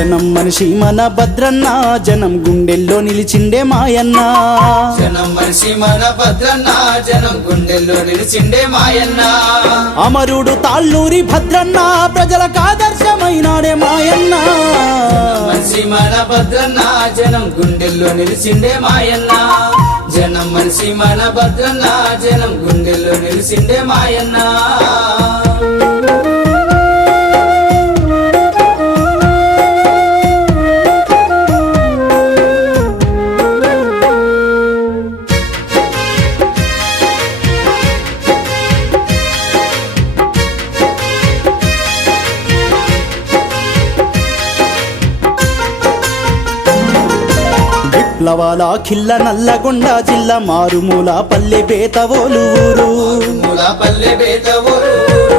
జనం మనిషి మన భద్రన్న, జనం గుండెల్లో నిలిచిండే మాయన్న. జనం మనిషి మన భద్రన్న, జనం గుండెల్లో నిలిచిండే మాయన్న. అమరుడు తాళ్ళూరి భద్రన్న, ప్రజలకు ఆదర్శమైనాడే మాయన్న. మనిషి మన భద్రన్న, జనం గుండెల్లో నిలిచిండే మాయన్న. జనం మనిషి మన భద్రన్న, జనం గుండెల్లో నిలిచిండే మాయన్న. విప్లవాల ఖిల్ల నల్లగొండ జిల్లా, మారుమూల పల్లె బేతవోలు ఊరు. పల్లె బేతవోలు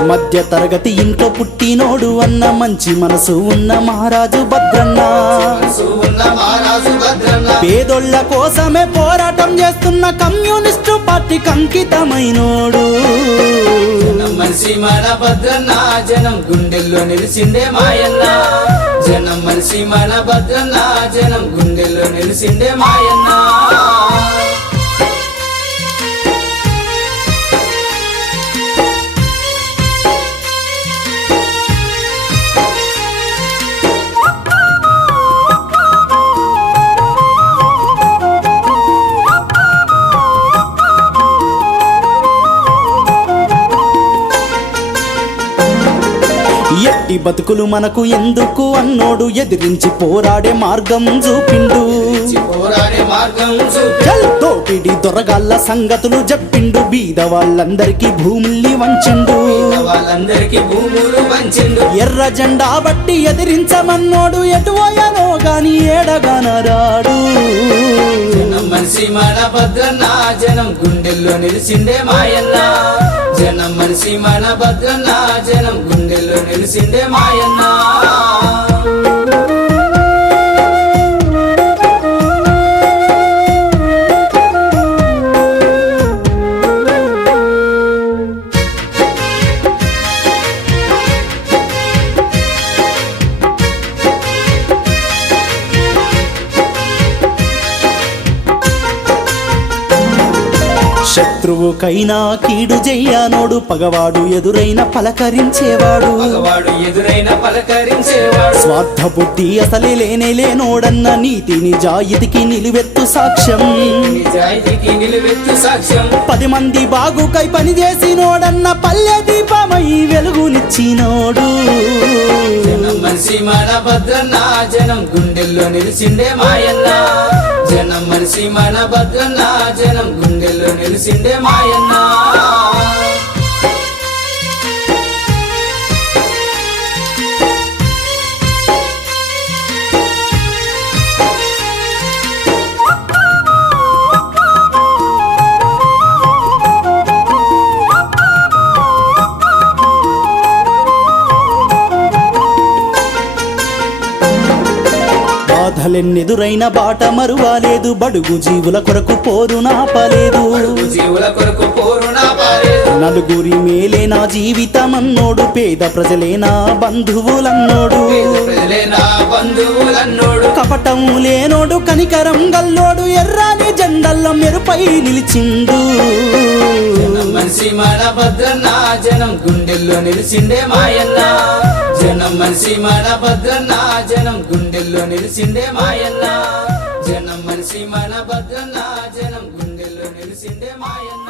మధ్య తరగతి ఇంట్లో పుట్టినోడు అన్న, మంచి మనసు ఉన్న మహారాజు భద్రన్న. పేదోళ్ల కోసమే పోరాటం చేస్తున్న కమ్యూనిస్టు పార్టీకి అంకితమైనోడు. మనిషి మన భద్రన్న, జనం గుండెల్లో నిలిచిండే మాయన్న. జనం మనిషి మన భద్రన్న, జనం గుండెల్లో నిలిచిండే మాయన్న. ఎట్టి బతుకులు మనకు ఎందుకు అన్నోడు, ఎదిరించి పోరాడే మార్గం చూపిండు. దోపిడి దొరగాళ్ళ సంగతులు చెప్పిండు, బీద వాళ్ళందరికీ భూముల్ని వంచిండు. ఎర్ర జెండా బట్టి ఎదిరించమన్నోడు, ఎటువయనో గాని ఏడగానరాడు. మనిషి మన భద్రన్న, జనం గుండెల్లో నిలిచిండే మాయన్న. జనం మనిషి మన భద్రన్న, జనం గుండెల్లో నిలిచిండే మాయన్న. శత్రువుకైనా కీడు చెయ్యనోడు, పగవాడు ఎదురైన పలకరించేవాడు. స్వార్థ బుద్ధి అసలే లేనే లేనోడన్న, నీతి నిజాయితీకి నిలువెత్తు సాక్ష్యం. 10 మంది బాగుకై పని చేసినోడన్న, పల్లె దీపమై వెలుగునిచ్చినోడు. మనిషి మన భద్రన్న, జనం గుండెల్లో నిలిచిండే మాయన్న. జనం మనిషి మన భద్రన్న, జనం గుండెల్లో నిలిచిండే మాయన్న. బాధలెన్నెదురైన బాట మరువాలేదు, బడుగు జీవుల కొరకు పోరు నాపలేదు. నలుగురి మేలే నా జీవితం అన్నోడు, పేద ప్రజలే నా బంధువులన్నోడు. కపటం లేనోడు, కనికరం గల్లోడు, ఎర్రాని జెండల్ల మెరుపై నిలిచిండు. మనిషి మన భద్రన్న, జనం గుండెల్లో నిలిచిండే మాయన్న. జనం మనిషి మన భద్రన్న, జనం గుండెల్లో నిలిచిండే మాయన్న. జనం మనిషి మన భద్రన్న, జనం గుండెల్లో నిలిచిండే మాయన్న.